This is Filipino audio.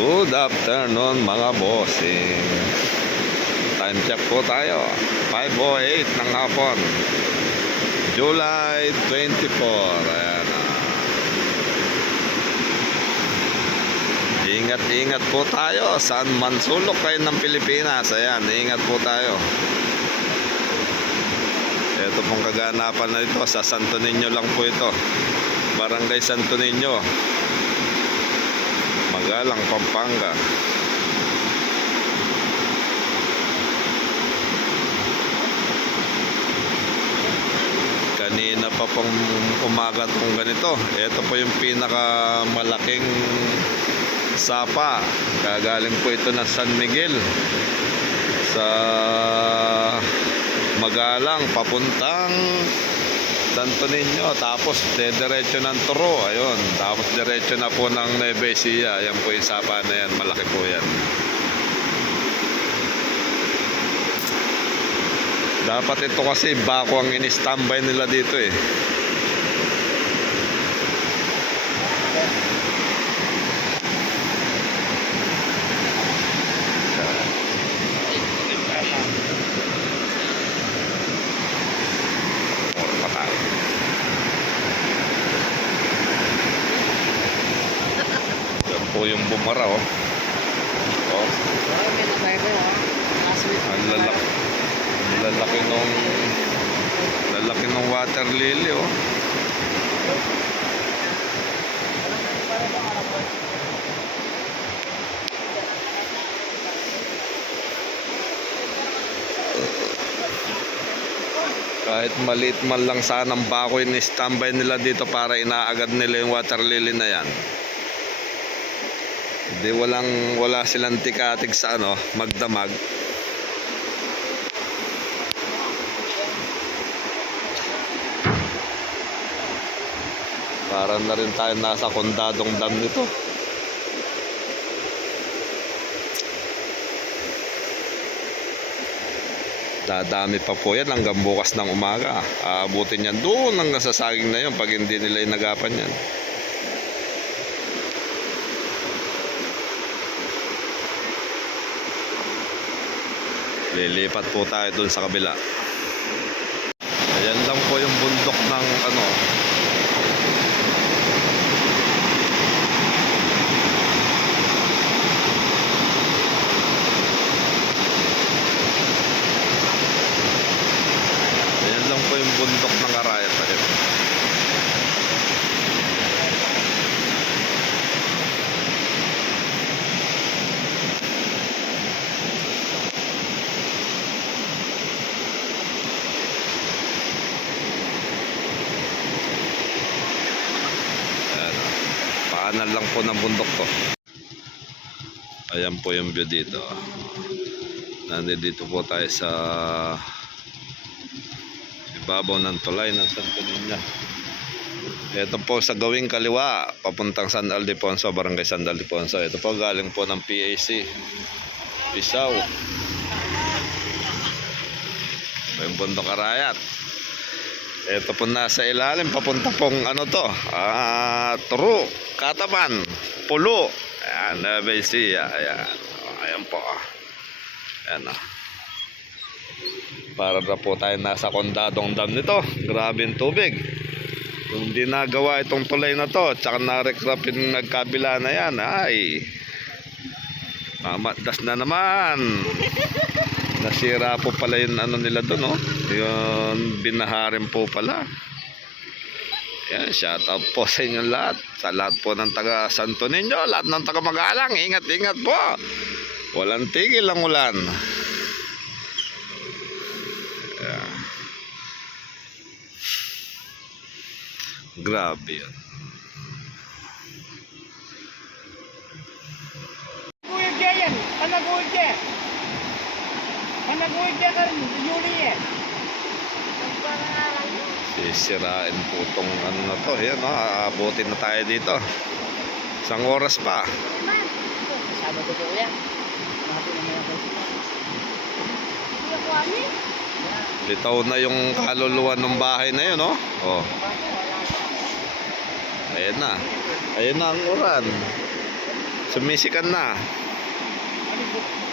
Good afternoon mga bossing. Time check po tayo. 5.08 ng hapon. July 24. Ayan. Ingat-ingat po tayo. Saan man sulok kayo ng Pilipinas. Ayan, ingat po tayo. Ito pong kaganapan na ito. Sa Santo Niño lang po ito. Barangay Santo Niño. Magalang, Pampanga. Kanina pa pong umaga tong ganito. Ito po yung pinakamalaking sapa. Kagaling po ito ng San Miguel. Sa Magalang, papuntang Santo Niño. Tapos diretso ng Turo. Ayun. Tapos diretso na po ng Nueva Ecija. Yan po yung sapa na yan. Malaki po yan. Dapat ito kasi bako ang in-standby nila dito eh. Po yung bumara oh. Oh, ang lalaki. Ang lalaki nung lalaki nung water lily oh. Kahit maliit man lang sana ang bako yung standby nila dito para inaagad nila yung water lily na yan. Hindi walang wala silang tikatig sa ano, magdamag. Para na rin tayo nasa kondadong dam nito. Dadami pa po yan hanggang bukas ng umaga. Aabutin yan doon hanggang sa saging na yun pag hindi nila inagapan yan. Lilipat po tayo doon sa kabila. Ayan lang po yung bundok ng ano. Ayan lang po yung bundok ng Arayat. Ayan. Ayan. Paanan lang po ng bundok to. Ayan po yung view dito. Nandito po tayo sa ibabaw ng tulay ng Santo Niño. Ito po sa gawing kaliwa, papuntang San Aldefonso, Barangay San Aldefonso. Ito po galing po ng PAC. Pisaw. Ito yung bundok Arayat. Ito po nasa ilalim, papunta pong ano to, ah, Turo, Katapan, Pulo. Ayan, Ecija. Ayan, ayan po. Ayan o. Para na po tayo nasa kondadong dam nito. Grabe yung tubig. Kung di nagawa itong tulay na to, tsaka na-recrap yung nagkabila na yan, ay, mamatdas na naman. Nasira po pala yung ano nila doon, no? Yung binaharin po pala. Yan, shout out po sa inyo lahat. Sa lahat po ng taga Santo Niño, lahat ng taga Magalang, ingat-ingat po. Walang tigil ang ulan. Yan. Grabe yan. Kuya Jay ka rin. Yuli eh. Sisirain po tong ano na to. Yan, no? aabutin na tayo dito. Isang oras pa. Ako. Kuya Kwame? Litaw na yung kaluluwa ng bahay na yun, no? Oh. Ayan na. Ayan na ang uran. Sumisikan na. Ano